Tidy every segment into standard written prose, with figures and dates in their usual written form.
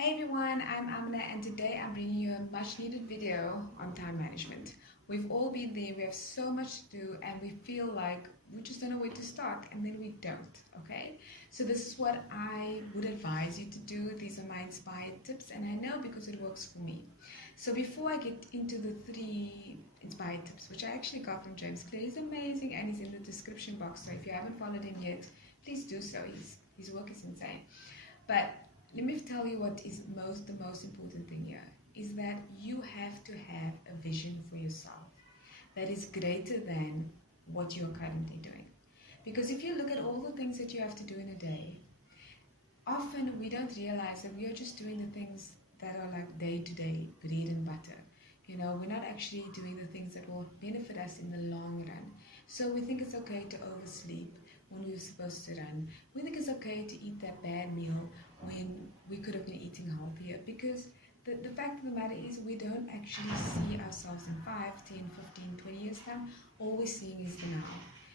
Hey everyone, I'm Amiena and today I'm bringing you a much needed video on time management. We've all been there, we have so much to do and we feel like we just don't know where to start and then we don't, okay? So this is what I would advise you to do. These are my inspired tips and I know because it works for me. So before I get into the 3 inspired tips, which I actually got from James Clear, he's amazing and he's in the description box, so if you haven't followed him yet, please do so. His work is insane. But let me tell you what is the most important thing here is that you have to have a vision for yourself that is greater than what you're currently doing. Because if you look at all the things that you have to do in a day, often we don't realize that we are just doing the things that are like day-to-day bread and butter. You know, we're not actually doing the things that will benefit us in the long run. So we think it's okay to oversleep when we're supposed to run. We think it's okay to eat that bad meal when we could have been eating healthier, because the fact of the matter is we don't actually see ourselves in 5, 10, 15, 20 years time. All we're seeing is the now.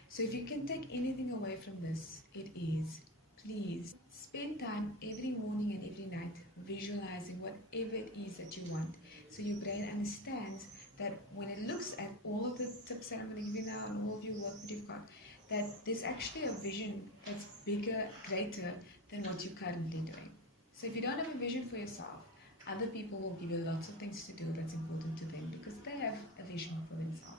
So if you can take anything away from this, it is, please spend time every morning and every night visualizing whatever it is that you want, so your brain understands that when it looks at all of the tips that I'm going to give you now and all of your work that you've got, that there's actually a vision that's bigger, greater than what you're currently doing. So if you don't have a vision for yourself, other people will give you lots of things to do that's important to them because they have a vision for themselves.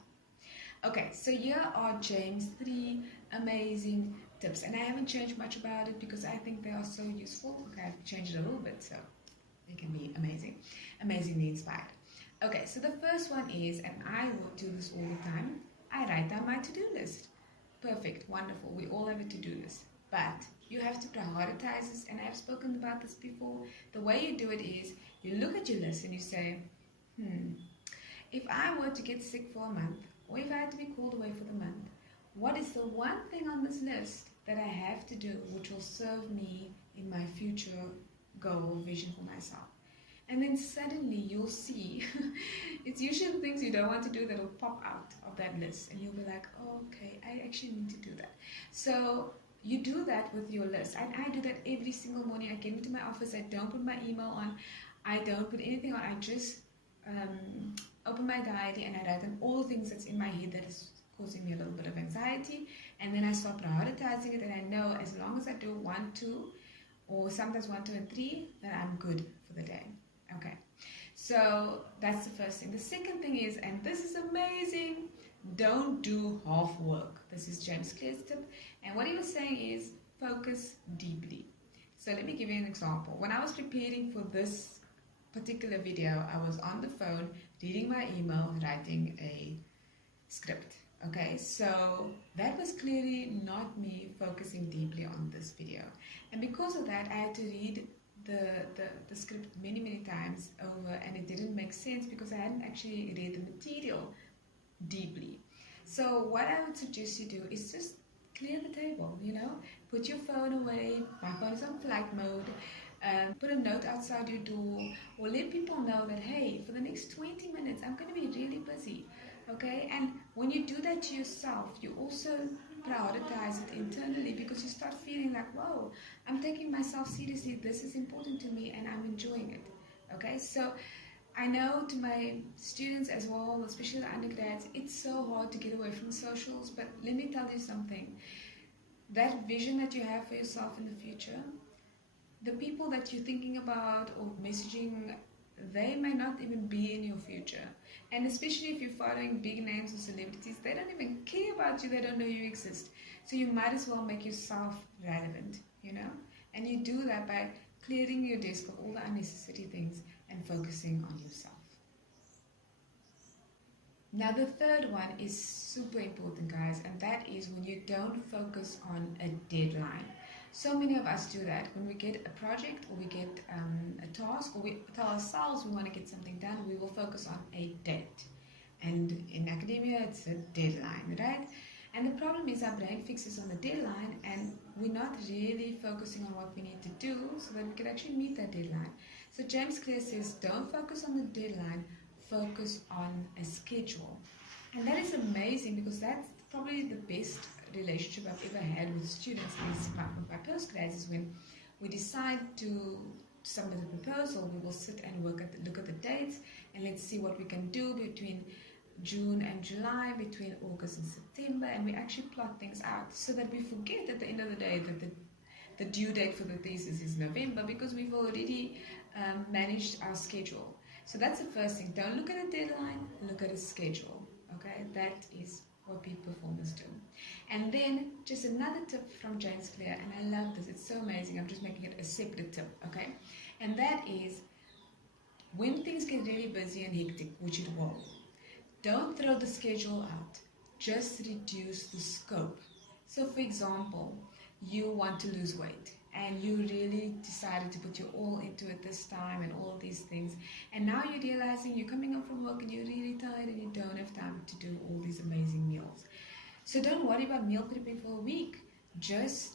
Okay, so here are James' 3 amazing tips, and I haven't changed much about it because I think they are so useful. Okay, I've changed it a little bit so they can be amazingly inspired. Okay, so the first one is, and I will do this all the time, I write down my to-do list. Perfect, wonderful, we all have a to-do list, but you have to prioritize this, and I've spoken about this before. The way you do it is, you look at your list and you say, if I were to get sick for a month, or if I had to be called away for the month, what is the one thing on this list that I have to do which will serve me in my future goal, vision for myself? And then suddenly you'll see, it's usually the things you don't want to do that will pop out of that list. And you'll be like, oh, okay, I actually need to do that. So you do that with your list. And I do that every single morning. I get into my office, I don't put my email on, I don't put anything on, I just open my diary and I write down all the things that's in my head that is causing me a little bit of anxiety. And then I start prioritizing it, and I know as long as I do 1, 2, or sometimes 1, 2, and 3, then I'm good for the day. Okay, so that's the first thing. The second thing is, and this is amazing, don't do half work. This is James Clear's tip, and what he was saying is focus deeply. So let me give you an example. When I was preparing for this particular video, I was on the phone reading my email, writing a script. Okay, so that was clearly not me focusing deeply on this video, and because of that I had to read the script many times over, and it didn't make sense because I hadn't actually read the material deeply. So what I would suggest you do is just clear the table, you know, put your phone away. My phone is on flight mode. Put a note outside your door, or let people know that, hey, for the next 20 minutes I'm going to be really busy. Okay, and when you do that to yourself, you also prioritize it internally, because you start feeling like, whoa, I'm taking myself seriously, this is important to me and I'm enjoying it. Okay, so I know to my students as well, especially the undergrads, it's so hard to get away from socials, but let me tell you something. That vision that you have for yourself in the future, the people that you're thinking about or messaging, they may not even be in your future. And especially if you're following big names or celebrities, they don't even care about you, they don't know you exist. So you might as well make yourself relevant, you know? And you do that by clearing your desk of all the unnecessary things and focusing on yourself. Now the third one is super important, guys, and that is when you don't focus on a deadline. So many of us do that. When we get a project or we get a task, or we tell ourselves we want to get something done, we will focus on a date. And in academia, it's a deadline, right? And the problem is our brain fixes on the deadline and we're not really focusing on what we need to do so that we can actually meet that deadline. So James Clear says, don't focus on the deadline, focus on a schedule. And that is amazing, because that's probably the best relationship I've ever had with students is with my postgrads, is when we decide to submit a proposal, we will sit and look at the dates, and let's see what we can do between June and July, between August and September, and we actually plot things out so that we forget at the end of the day that the due date for the thesis is November, because we've already managed our schedule. So that's the first thing. Don't look at a deadline, look at a schedule. Okay, that is what peak performers do. And then just another tip from James Clear, and I love this, it's so amazing, I'm just making it a separate tip, okay? And that is, when things get really busy and hectic, which it will, don't throw the schedule out, just reduce the scope. So for example, you want to lose weight and you really decided to put your all into it this time and all these things, and now you're realizing you're coming home from work and you're really tired and you don't have time to do all these amazing meals. So don't worry about meal prepping for a week. Just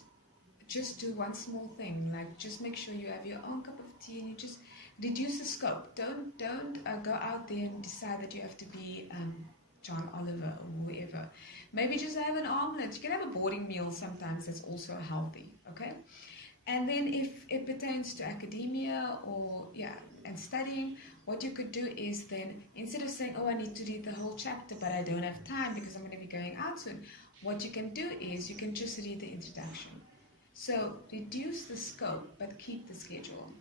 do one small thing, like just make sure you have your own cup of tea and you just reduce the scope. Don't go out there and decide that you have to be John Oliver or whoever. Maybe just have an omelette. You can have a boarding meal sometimes, that's also healthy, okay? And then if it pertains to academia or and studying, what you could do is then, instead of saying, oh, I need to read the whole chapter but I don't have time because I'm going to be going out soon, what you can do is you can just read the introduction. So reduce the scope but keep the schedule.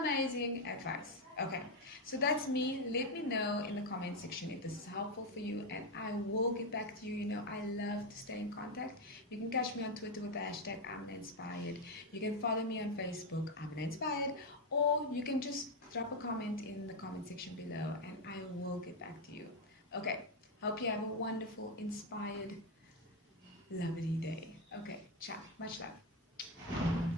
Amazing advice. Okay, so that's me. Let me know in the comment section if this is helpful for you, and I will get back to you. You know, I love to stay in contact. You can catch me on Twitter with the hashtag Amiena Inspired. You can follow me on Facebook, Amiena Inspired, or you can just drop a comment in the comment section below and I will get back to you. Okay, hope you have a wonderful, inspired, lovely day. Okay, ciao. Much love.